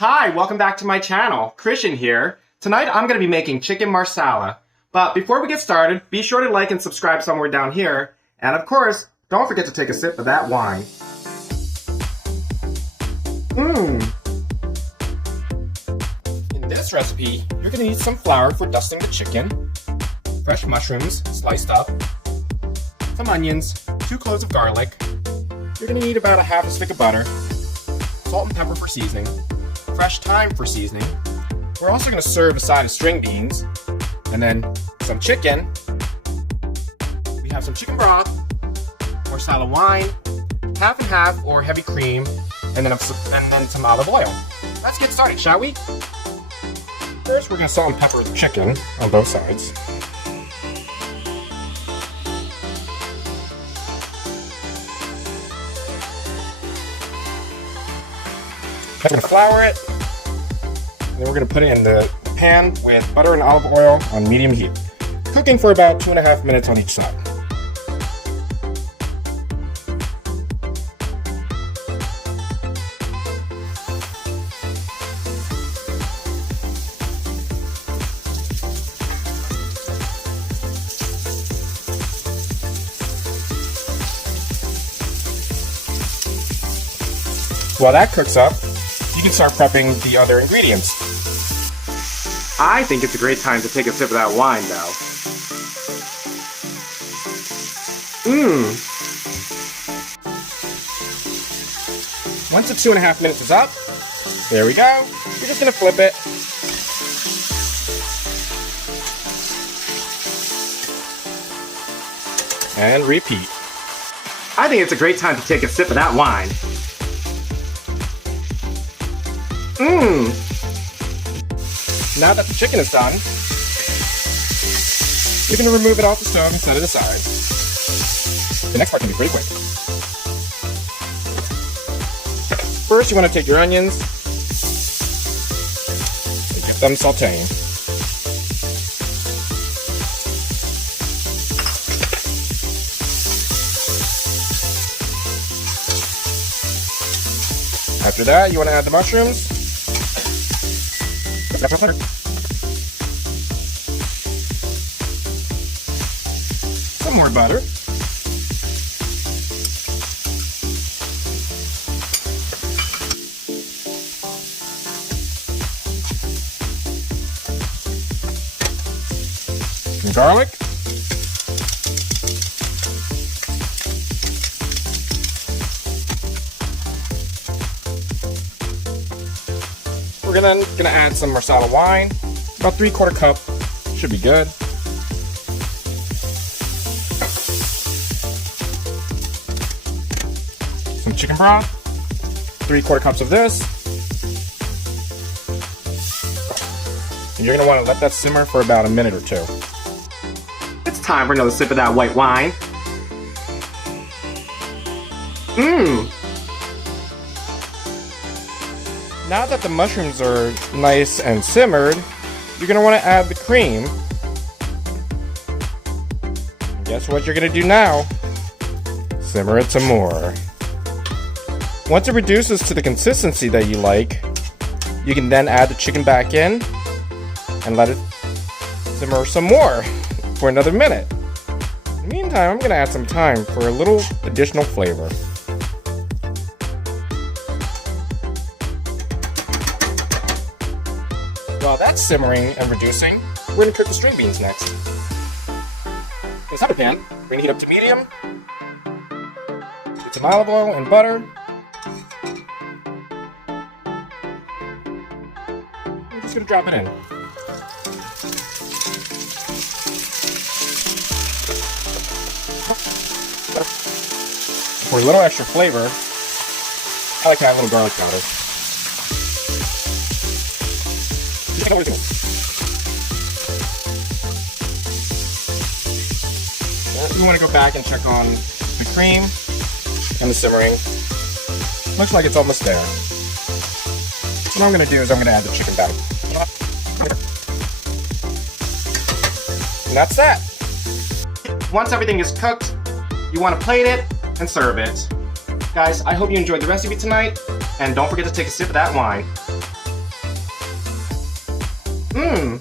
Hi, welcome back to my channel. Christian here. Tonight I'm going to be making chicken marsala. But before we get started, be sure to like and subscribe somewhere down here. And of course, don't forget to take a sip of that wine. In this recipe, you're going to need some flour for dusting the chicken, fresh mushrooms sliced up, some onions, 2 cloves of garlic. You're going to need about a half a stick of butter, salt and pepper for seasoning, fresh thyme for seasoning. We're also going to serve a side of string beans, and then some chicken. We have some chicken broth, Marsala wine, half and half or heavy cream, and then some olive oil. Let's get started, shall we? First, we're going to salt and pepper the chicken on both sides. We're going to flour it, and then we're going to put it in the pan with butter and olive oil on medium heat, cooking for about 2.5 minutes on each side. While that cooks up, you can start prepping the other ingredients. I think it's a great time to take a sip of that wine now. Once the 2.5 minutes is up, there we go. You're just gonna flip it. And repeat. I think it's a great time to take a sip of that wine. Now that the chicken is done, you're going to remove it off the stove and set it aside. The next part can be pretty quick. First, you want to take your onions and get them sauteing. After that, you want to add the mushrooms. Some more butter. Some garlic. We're then gonna add some Marsala wine, about 3/4 cup, should be good. Some chicken broth, 3/4 cups of this. And you're gonna wanna let that simmer for about a minute or 2. It's time for another sip of that white wine. Now that the mushrooms are nice and simmered, you're going to want to add the cream. And guess what you're going to do now? Simmer it some more. Once it reduces to the consistency that you like, you can then add the chicken back in and let it simmer some more for another minute. In the meantime, I'm going to add some thyme for a little additional flavor. While that's simmering and reducing, we're going to cook the string beans next. In a separate pan, we're going to heat up to medium. Get some olive oil and butter. I'm just going to drop it in. For a little extra flavor, I like to add a little garlic powder. We want to go back and check on the cream and the simmering. Looks like it's almost there. What I'm going to do is I'm going to add the chicken back. And that's that. Once everything is cooked, you want to plate it and serve it. Guys, I hope you enjoyed the recipe tonight, and don't forget to take a sip of that wine. Mmm,